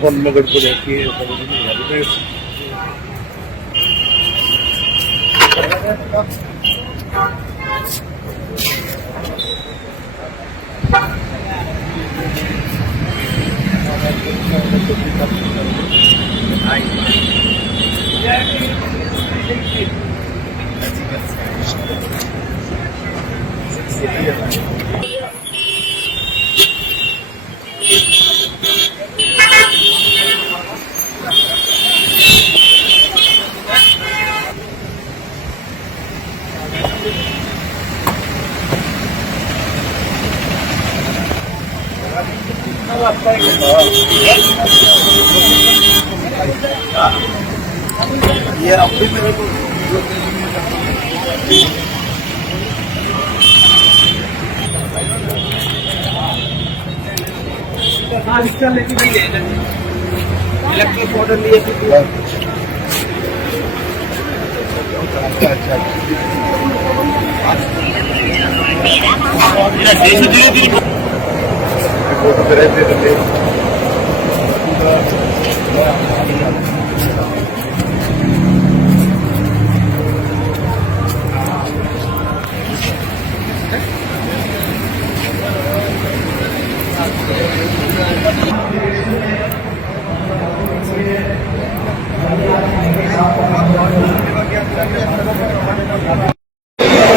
Phone मगड़ को रहती है ये अब भी मेरे को रिक्शा लेके भी इलेक्ट्रिक मॉडल लिए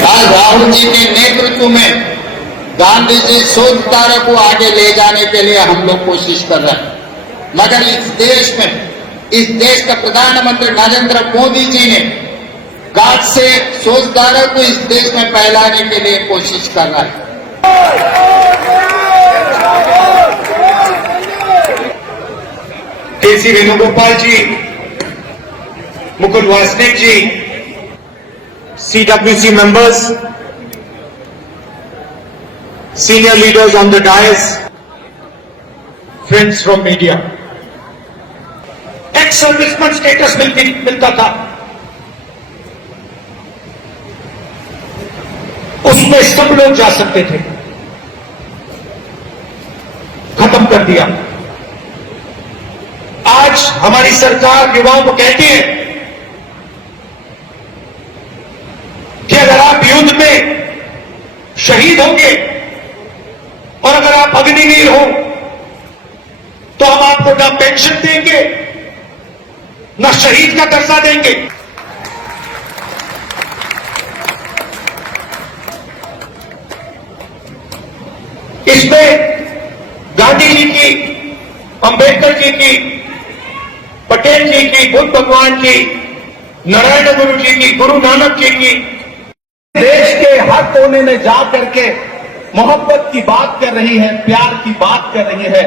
आज राहुल जी के नेतृत्व में गांधी जी शोध कार्य को आगे ले जाने के लिए हम लोग कोशिश कर रहे हैं, मगर इस देश का प्रधानमंत्री नरेंद्र मोदी जी ने गांठ से शोध कार्य को इस देश में फैलाने के लिए कोशिश कर रहा है। केसी वेणुगोपाल जी, मुकुल वासनिक जी, CWC members, senior leaders on the dais, friends from media. Ex serviceman status मिलता था, उसमें सब लोग जा सकते थे, खत्म कर दिया। आज हमारी सरकार युवाओं को कहती है कि अगर आप युद्ध में शहीद होंगे और अगर आप अग्निवीर हो तो हम आपको ना पेंशन देंगे ना शहीद का दर्जा देंगे। इसमें गांधी जी की, अंबेडकर जी की, पटेल जी की, बुद्ध भगवान की, नारायण गुरु जी की, गुरु नानक जी की, देश के हर कोने में जा करके मोहब्बत की बात कर रही है, प्यार की बात कर रही है।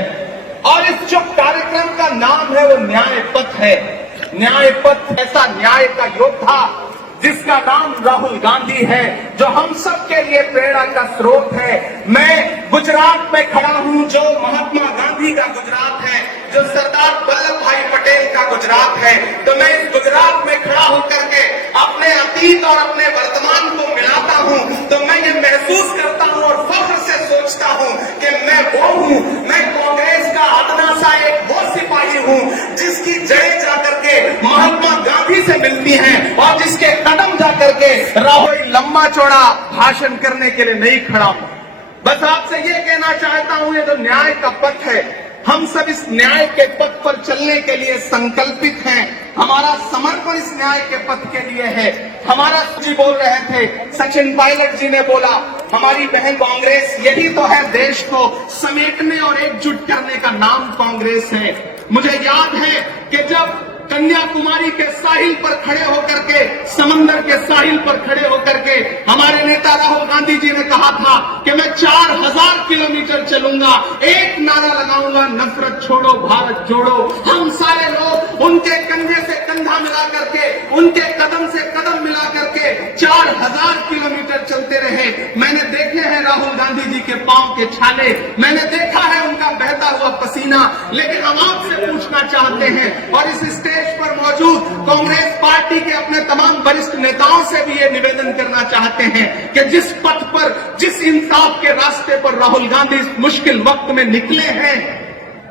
और इस जो कार्यक्रम का नाम है वो न्याय पथ है। न्याय पथ ऐसा न्याय का योद्धा जिसका नाम राहुल गांधी है, जो हम सब के लिए प्रेरणा का स्रोत है। मैं गुजरात में खड़ा हूं, जो महात्मा गांधी का गुजरात है, जो सरदार वल्लभ भाई पटेल का गुजरात है। तो मैं इस गुजरात में खड़ा होकर के अपने अतीत और अपने वर्तमान को मिलाता हूं, तो मैं ये महसूस करता हूं और फख्र से सोचता हूं कि मैं वो हूं, मैं कांग्रेस का अदना सा एक वो सिपाही हूं जिसकी जड़ें जाकर के महात्मा गांधी से मिलती हैं और जिसके कदम जाकर के राहुल लंबा चौड़ा भाषण करने के लिए नहीं खड़ा हूं। बस आपसे ये कहना चाहता हूं, ये तो न्याय का पथ है, हम सब इस न्याय के पथ पर चलने के लिए संकल्पित हैं। हमारा समर्पण इस न्याय के पथ के लिए है। हमारा जी बोल रहे थे, सचिन पायलट जी ने बोला, हमारी बहन कांग्रेस, यही तो है देश को समेटने और एकजुट करने का नाम कांग्रेस है। मुझे याद है कि जब कन्याकुमारी के साहिल पर खड़े होकर के, समंदर के साहिल पर खड़े होकर के हमारे नेता राहुल गांधी जी ने कहा था कि मैं 4000 किलोमीटर चलूंगा, एक नारा लगाऊंगा, नफरत छोड़ो भारत जोड़ो। हम सारे लोग उनके कंधे से कंधा मिला करके, उनके कदम से कदम मिला करके 4000 किलोमीटर चलते रहे। मैंने देखे हैं राहुल गांधी जी के पांव के छाले, मैंने देखा है उनका बहता बहता हुआ पसीना। लेकिन हम आपसे पूछना चाहते हैं और इस स्टेज पर मौजूद कांग्रेस पार्टी के अपने तमाम वरिष्ठ नेताओं से भी ये निवेदन करना चाहते हैं कि जिस पथ पर, जिस इंसाफ के रास्ते पर राहुल गांधी इस मुश्किल वक्त में निकले हैं,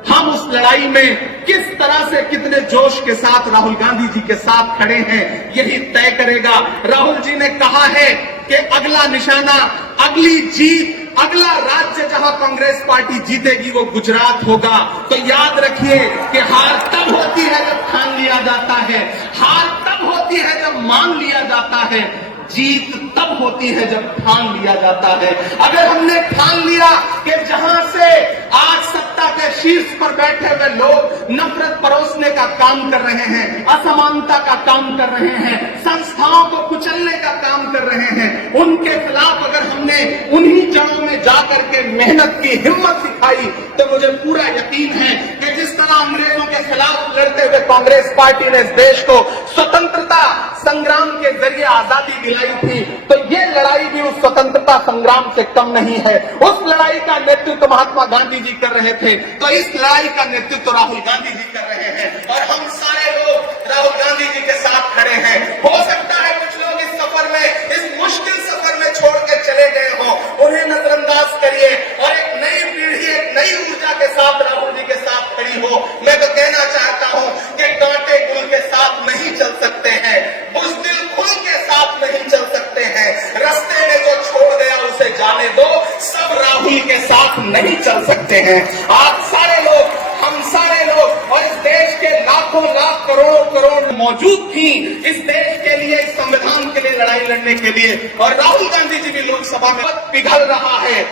हम उस लड़ाई में किस तरह से, कितने जोश के साथ राहुल गांधी जी के साथ खड़े हैं, यही तय करेगा। राहुल जी ने कहा है कि अगला निशाना, अगली जीत, अगला राज्य जहां कांग्रेस पार्टी जीतेगी वो गुजरात होगा। तो याद रखिए कि हार तब होती है जब ठान लिया जाता है, हार तब होती है जब मान लिया जाता है, जीत तब होती है जब ठान लिया जाता है। अगर हमने ठान लिया कि जहां से आज सत्ता के शीर्ष पर बैठे हुए लोग नफरत परोसने का काम कर रहे हैं, असमानता का काम कर रहे हैं, संस्थाओं को कुचलने का काम कर रहे हैं, उनके खिलाफ अगर हमने उन्हीं जड़ों में जाकर के मेहनत की, हिम्मत दिखाई, तो मुझे पूरा यकीन है कि जिस तरह अंग्रेजों के खिलाफ लड़ते हुए कांग्रेस पार्टी ने इस देश को स्वतंत्रता संग्राम के जरिए आजादी दिलाई थी, तो ये लड़ाई भी उस स्वतंत्रता संग्राम से कम नहीं है। उस लड़ाई का नेतृत्व महात्मा गांधी जी कर रहे थे, तो इस लड़ाई का नेतृत्व राहुल गांधी जी कर रहे हैं और हम सारे लोग राहुल गांधी जी के साथ खड़े हैं। हो सकता है कुछ लोग इस सफर में, इस मुश्किल सफर में छोड़ के चले गए हों, उन्हें नजरअंदाज करिए और एक नई पीढ़ी, एक नई ऊर्जा के साथ राहुल जी के साथ खड़ी हो। मैं तो कहना चाहता हूं कि कांटे गुल के साथ नहीं चल सकते हैं, बुज़दिल खुल के साथ नहीं चल सकते हैं, रास्ते में जो छोड़ गया उसे जाने दो, सब राहुल के साथ नहीं चल सकते हैं। आप सारे लोग, हम सारे लोग और इस देश के लाखों लाख करोड़ों करोड़ मौजूद थी इस देश के लिए, इस संविधान के लिए लड़ाई लड़ने के लिए। और राहुल गांधी जी भी लोकसभा में पिघल रहा है,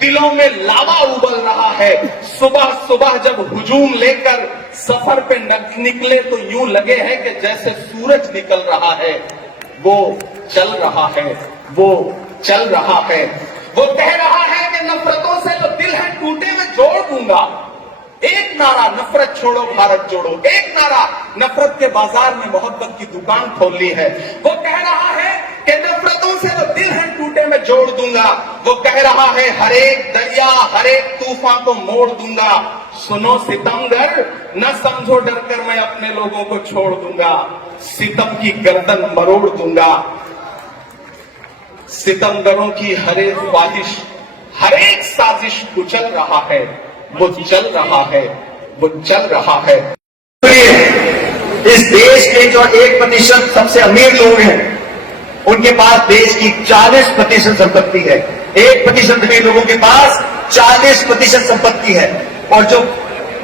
दिलों में लावा उबल रहा है। सुबह सुबह जब हुजूम लेकर सफर पे निकले तो यूं लगे है कि जैसे सूरज निकल रहा है। वो चल रहा है, वो चल रहा है, वो कह रहा है कि नफरतों से जो दिल है टूटे मैं जोड़ दूंगा। एक नारा नफरत छोड़ो भारत जोड़ो, एक नारा नफरत के बाजार में मोहब्बत की दुकान खोल ली है। वो कह रहा है कि नफरतों से जो दिल है टूटे मैं जोड़ दूंगा। वो कह रहा है हर एक दरिया, हर एक तूफान को मोड़ दूंगा। सुनो सितमगर, न समझो डर कर मैं अपने लोगों को छोड़ दूंगा। सितम की गर्दन मरोड़ दूंगा। सितमगरों की हर एक ख्वाहिश, हर एक साजिश कुचल रहा है, वो चल रहा है, वो चल रहा है। इस देश के जो 1% सबसे अमीर लोग हैं, उनके पास देश की 40% संपत्ति है। 1% अमीर लोगों के पास 40% संपत्ति है और जो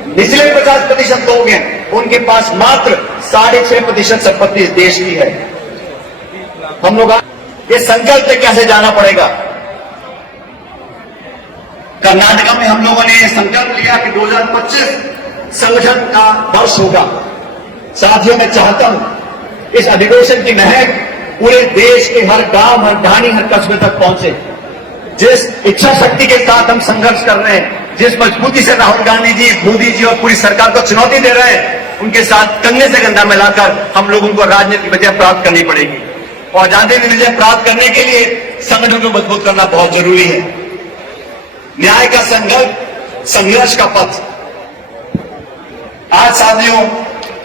निचले 50% लोग हैं, उनके पास मात्र 6.5% संपत्ति इस देश की है। हम लोग ये संकल्प से कैसे जाना पड़ेगा? कर्नाटका में हम लोगों ने यह संकल्प लिया कि 2025 संगठन का वर्ष होगा। साथियों, मैं चाहता हूं इस अधिवेशन की महक पूरे देश के हर गांव, हर ढाणी, हर कस्बे तक पहुंचे। जिस इच्छा शक्ति के साथ हम संघर्ष कर रहे हैं, जिस मजबूती से राहुल गांधी जी, मोदी जी और पूरी सरकार को चुनौती दे रहे हैं, उनके साथ कंधे से कंधा मिलाकर हम लोगों को राजनीतिक विजय प्राप्त करनी पड़ेगी। और राजनीतिक विजय प्राप्त करने के लिए संगठन को मजबूत करना बहुत जरूरी है। न्याय का संकल्प, संघर्ष का पथ। आज साथियों,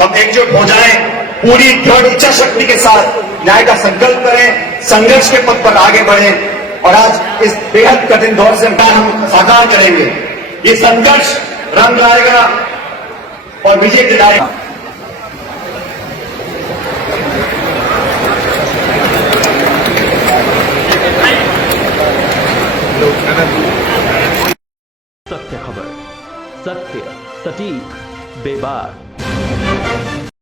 हम एकजुट हो जाएं, पूरी दृढ़ इच्छा शक्ति के साथ न्याय का संकल्प करें, संघर्ष के पथ पर आगे बढ़ें और आज इस बेहद कठिन दौर से हम साकार करेंगे। ये संघर्ष रंग लाएगा और विजय दिलाएगा। सत्य खबर, सत्य, सटीक, बेबाक।